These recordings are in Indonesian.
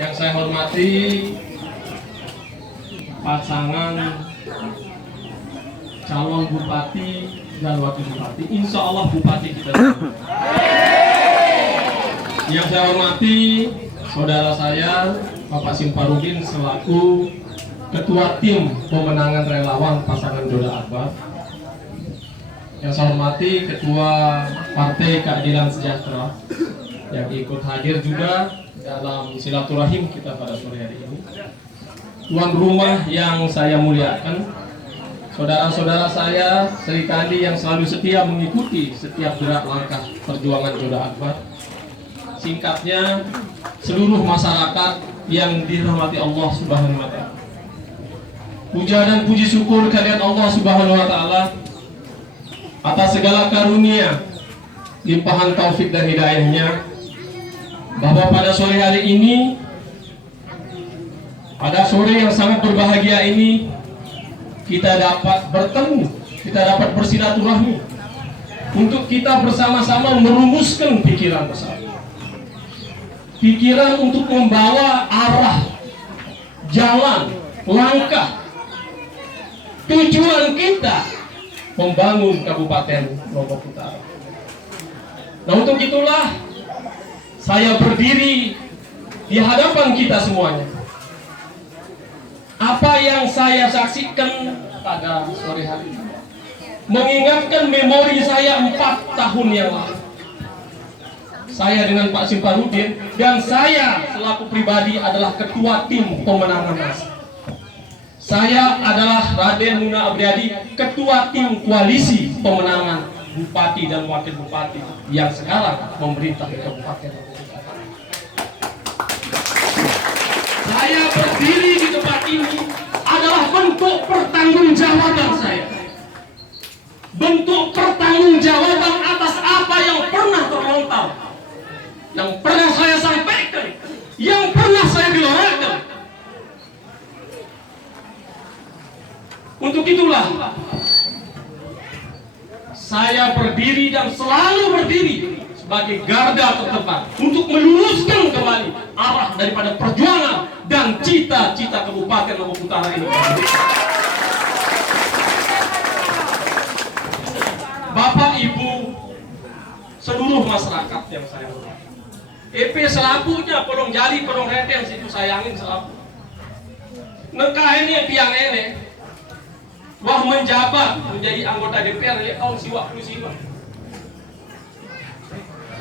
Yang saya hormati pasangan calon bupati dan wakil bupati, insya Allah bupati kita. Yang saya hormati saudara saya Bapak Simparudin selaku Ketua Tim Pemenangan Relawan Pasangan Joda Akbar. Yang saya hormati Ketua Partai Keadilan Sejahtera yang ikut hadir juga dalam silaturahim kita pada sore hari ini. Tuan rumah yang saya muliakan, saudara-saudara saya serikandi yang selalu setia mengikuti setiap gerak langkah perjuangan Joda Akbar. Singkatnya, seluruh masyarakat yang dirahmati Allah Subhanahu wa Ta'ala. Puja dan puji syukur kehadirat Allah Subhanahu wa Ta'ala atas segala karunia, limpahan taufik dan hidayahnya, bahwa pada sore hari ini, pada sore yang sangat berbahagia ini, kita dapat bertemu, kita dapat bersilaturahmi untuk kita bersama-sama merumuskan pikiran bersama. Pikiran untuk membawa arah, jalan, langkah, tujuan kita membangun Kabupaten Lombok Utara. Nah, untuk itulah saya berdiri di hadapan kita semuanya. Apa yang saya saksikan pada sore hari ini mengingatkan memori saya 4 tahun yang lalu. Saya dengan Pak Simparudin dan saya selaku pribadi adalah Ketua Tim Pemenangan Masa. Saya adalah Raden Muna Abriadi, Ketua Tim Koalisi Pemenangan Bupati dan Wakil Bupati yang sekarang memerintah di Kabupaten. Saya berdiri di tempat ini adalah bentuk pertanggungjawaban saya. Bentuk pertanggungjawaban atas apa yang pernah terlontar, yang pernah saya sampaikan, yang pernah saya gelorkan. Untuk itulah saya berdiri dan selalu berdiri sebagai garda terdepan untuk meluruskan kembali arah daripada perjuangan dan cita-cita Kabupaten Lombok Utara ini. Bapak, Ibu, seluruh masyarakat yang saya hormati. EP selapunya Kodong Jali, Kodong Reten, situ sayangin selapu. Nekah ini piang ini, wah menjabat menjadi anggota DPR ya tahun siwa plus siwa.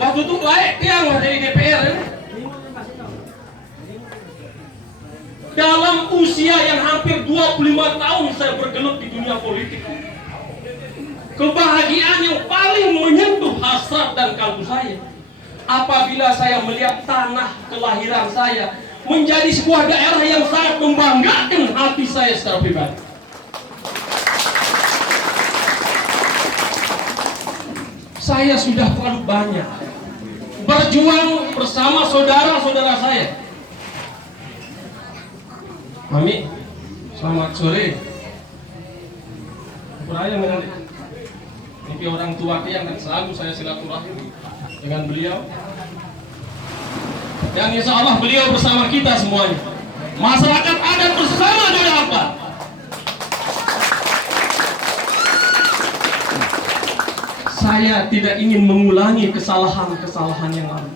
Waktu itu layak tiang dari DPR ini. Dalam usia yang hampir 25 tahun saya bergelut di dunia politik, kebahagiaan yang paling menyentuh hasrat dan kalbu saya apabila saya melihat tanah kelahiran saya menjadi sebuah daerah yang sangat membanggakan hati saya secara pribadi. Saya sudah terlalu banyak berjuang bersama saudara-saudara saya. Mami, selamat sore. Beraya mengenai ini orang tua yang dan selalu saya silaturahmi dengan beliau. Dan insya Allah beliau bersama kita semuanya. Masyarakat adat bersama Joda Akbar. Saya tidak ingin mengulangi kesalahan-kesalahan yang lalu.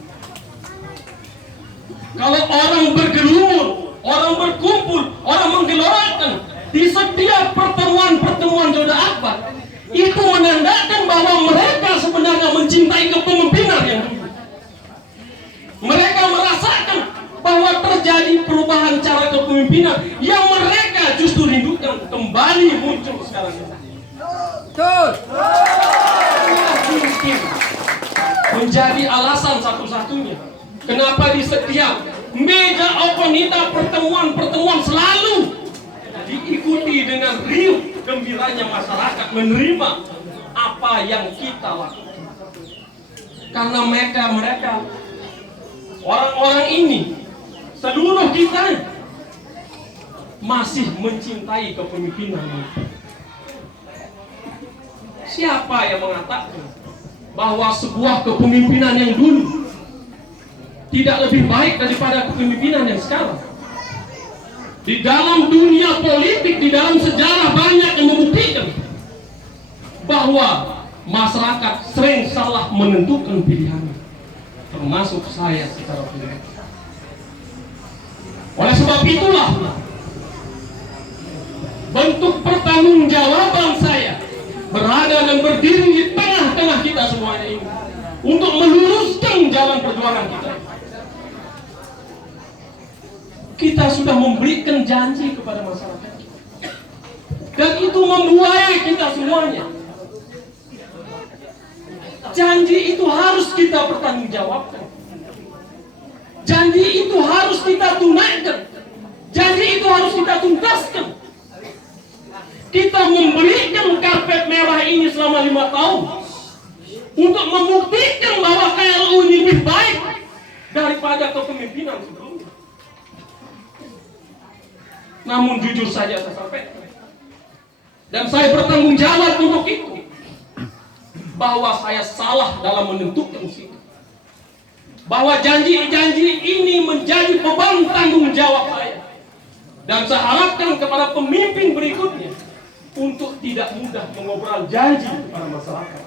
Kalau orang bergerumur, orang berkumpul, orang menggelorakan di setiap pertemuan-pertemuan Joda Akbar, itu menandakan bahwa mereka sebenarnya mencintai kepemimpinan yang dulu. Mereka merasakan bahwa terjadi perubahan cara kepemimpinan yang mereka justru rindukan kembali muncul sekarang ini. Mungkin menjadi alasan satu-satunya kenapa di setiap meja oponita pertemuan-pertemuan selalu diikuti dengan riuh gembiranya masyarakat menerima apa yang kita lakukan. Karena mereka orang-orang ini seluruh kita masih mencintai kepemimpinan ini. Siapa yang mengatakan bahwa sebuah kepemimpinan yang dulu tidak lebih baik daripada kepemimpinan yang sekarang. Di dalam dunia politik, di dalam sejarah banyak yang membuktikan bahwa masyarakat sering salah menentukan pilihannya, termasuk saya secara pribadi. Oleh sebab itulah bentuk pertanggungjawaban saya berada dan berdiri di tengah-tengah kita semuanya ini untuk meluruskan jalan perjuangan kita. Kita sudah memberikan janji kepada masyarakat dan itu membuai kita semuanya. Janji itu harus kita pertanggungjawabkan. Janji itu harus kita tunaikan. Janji itu harus kita tuntaskan. Kita memberikan karpet merah ini selama 5 tahun untuk membuktikan bahwa KLU ini lebih baik daripada kepemimpinan sebelumnya. Namun jujur saja saya sampaikan, dan saya bertanggung jawab untuk itu, bahwa saya salah dalam menentukan sikap. Bahwa janji-janji ini menjadi beban tanggung jawab saya. Dan saya harapkan kepada pemimpin berikutnya untuk tidak mudah mengobrol janji kepada masyarakat.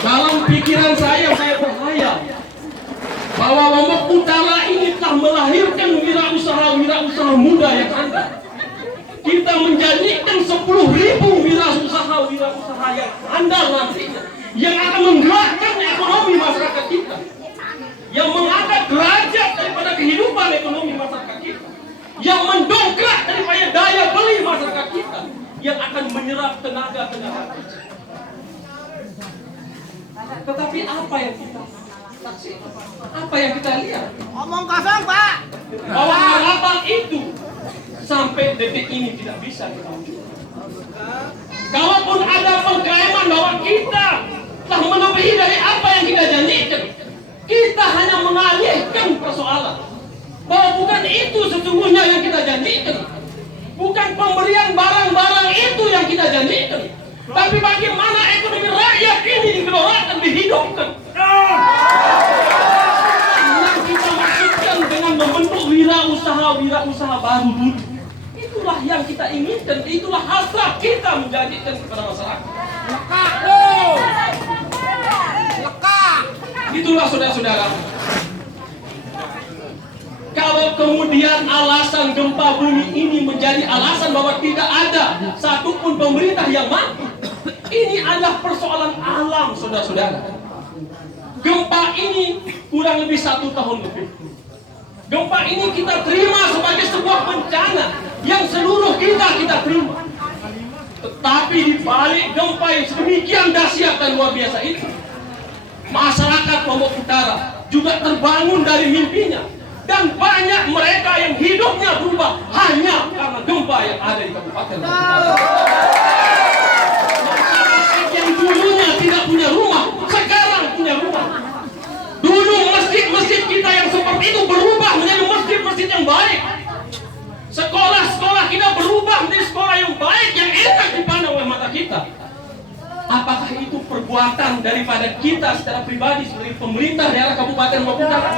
Dalam pikiran saya berhayal bahwa Lombok Utara ini telah melahirkan wirausaha muda yang handal. Kita menjadikan 10.000 wirausaha yang handal nantinya, yang akan menggerakkan ekonomi masyarakat kita, yang mengangkat derajat daripada kehidupan ekonomi masyarakat kita, yang mendongkrak daripada daya beli masyarakat kita, yang akan menyerap tenaga kerja. Tetapi apa yang kita saksikan? Apa yang kita lihat? Omong kosong, Pak. Bahwa harapan itu sampai detik ini tidak bisa kita wujudkan. Kalaupun ada pengklaim bahwa kita telah melebihi dari apa yang kita janjikan, kita hanya mengalihkan persoalan. Bahwa bukan itu sesungguhnya yang kita janjikan. Bukan pemberian barang-barang itu yang kita janjikan. Tapi bagaimana ekonomi rakyat ini digelorakan, dihidupkan. Yang kita maksudkan dengan membentuk wirausaha baru dulu. Itulah yang kita inginkan, itulah hasrat kita menjanjikan kepada masyarakat. Itulah saudara-saudara. Kalau kemudian alasan gempa bumi ini menjadi alasan bahwa tidak ada satupun pemerintah yang mampu, ini adalah persoalan alam, saudara-saudara. Gempa ini kurang lebih 1 tahun lebih. Gempa ini kita terima sebagai sebuah bencana yang seluruh kita terima. Tetapi di balik gempa yang sedemikian dahsyat dan luar biasa itu, masyarakat Lombok Utara juga terbangun dari mimpinya. Dan banyak mereka yang hidupnya berubah hanya karena gempa yang ada di Kabupaten Lombok Utara. Masyarakat yang dulunya tidak punya rumah, sekarang punya rumah. Dulu masjid-masjid kita yang seperti itu berubah menjadi masjid-masjid yang baik. Sekolah-sekolah kita berubah menjadi sekolah yang baik, yang enak dipandang oleh mata kita. Apakah itu perbuatan daripada kita secara pribadi sebagai pemerintah daerah Kabupaten Lombok Utara?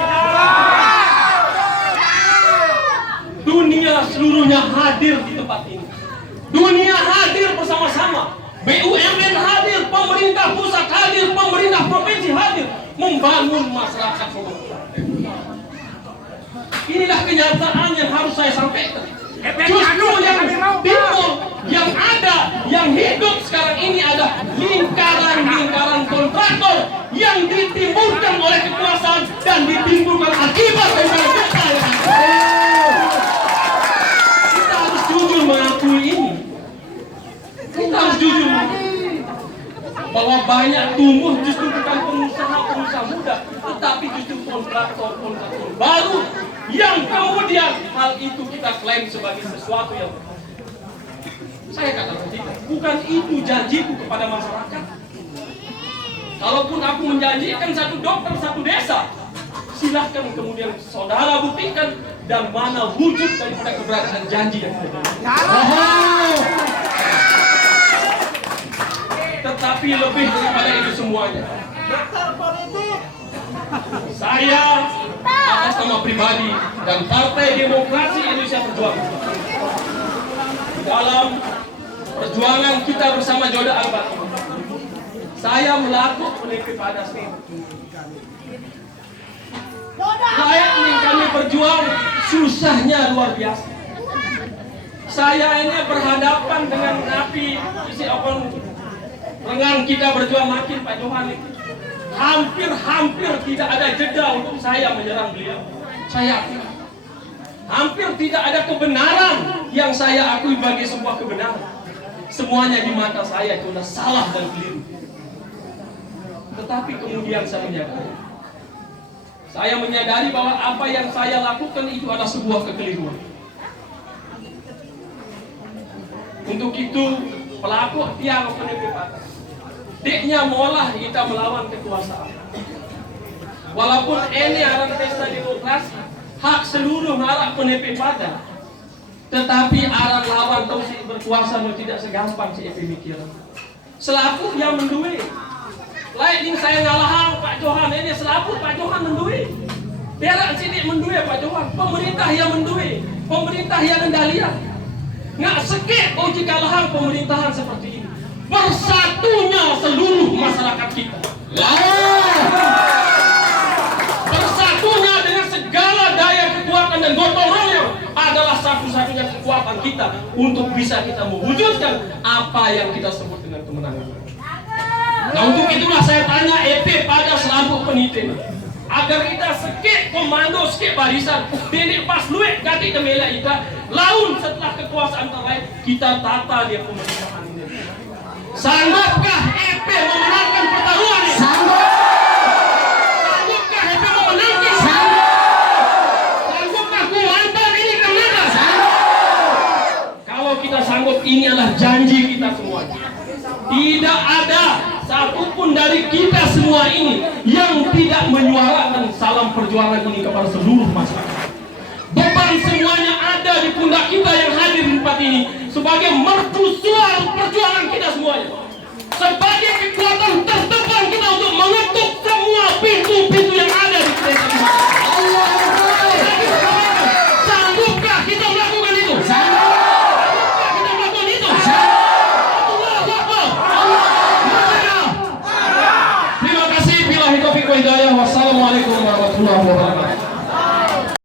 Dunia seluruhnya hadir di tempat ini. Dunia hadir bersama-sama. BUMN hadir, pemerintah pusat hadir, pemerintah provinsi hadir, membangun masyarakat Lombok Utara. Inilah kenyataan yang harus saya sampaikan. Justru yang timur, yang ada, yang hidup sekarang ini ada lingkaran-lingkaran kontraktor yang ditimbulkan oleh kekuasaan dan ditimbulkan akibat dari kita. Kita harus jujur mengakui ini. Kita harus jujur bahwa banyak tumbuh justru bukan pengusaha muda, tetapi justru kontraktor baru yang kemudian hal itu kita klaim sebagai sesuatu yang saya katakan tidak. Bukan itu janjiku kepada masyarakat. Kalaupun aku menjanjikan satu dokter satu desa, silahkan kemudian saudara buktikan dan mana wujud daripada keberadaan janji yang kita berikan. tetapi lebih daripada itu semuanya, saya atas nama pribadi dan Partai Demokrasi Indonesia Perjuangan, dalam perjuangan kita bersama Joda Akbar, saya melakukan PNP Padas ini. Layaknya kami berjuang, susahnya luar biasa. Saya ini berhadapan dengan api, isi apa lengan kita berjuang makin Pak Johan itu. Hampir tidak ada jeda untuk saya menyerang beliau. Saya akui. Hampir tidak ada kebenaran yang saya akui bagi sebuah kebenaran. Semuanya di mata saya itu sudah salah dan keliru. Tetapi kemudian saya menyadari bahwa apa yang saya lakukan itu adalah sebuah kekeliruan. Untuk itu pelaku tiang PNP Padas, deknya molah kita melawan kekuasaan. Walaupun ini adalah pesta demokrasi, hak seluruh anak PNP Padas, tetapi arah lawan tahu si berkuasa tidak segampang si pemikiran. Selaku yang menduit. Lain ini saya ngalahang Pak Johan ini selaku Pak Johan menduit. Berak sidik menduit Pak Johan. Pemerintah yang menduit, pemerintah yang kendalian. Nggak sekit uji kalahan pemerintahan seperti ini. Bersatunya seluruh masyarakat kita. Bersatunya dengan segala daya kekuatan dan gotong royong adalah satu-satunya kekuatan kita untuk bisa kita mewujudkan apa yang kita sebut dengan kemenangan. Nah, untuk itulah saya tanya EP pada selaku peniti agar kita skip komando, skip barisan, nenek pas luit ganti temela kita laun setelah kekuasaan terlain kita tata dia pemerintahan ini. Sanggupkah EP memenangkan pertarungan ini? Sanggup. Sanggupkah EP memenangkan? Sanggup. Sanggupkah Kuantan ini kemana? Sanggup. Kalau kita sanggup, ini adalah janji kita semua. Tidak ada satupun dari kita semua ini yang tidak menyuarakan salam perjuangan ini kepada seluruh masyarakat. Beban semuanya ada di pundak kita yang hadir di tempat ini sebagai mercusuar perjuangan kita semuanya, sebagai kekuatan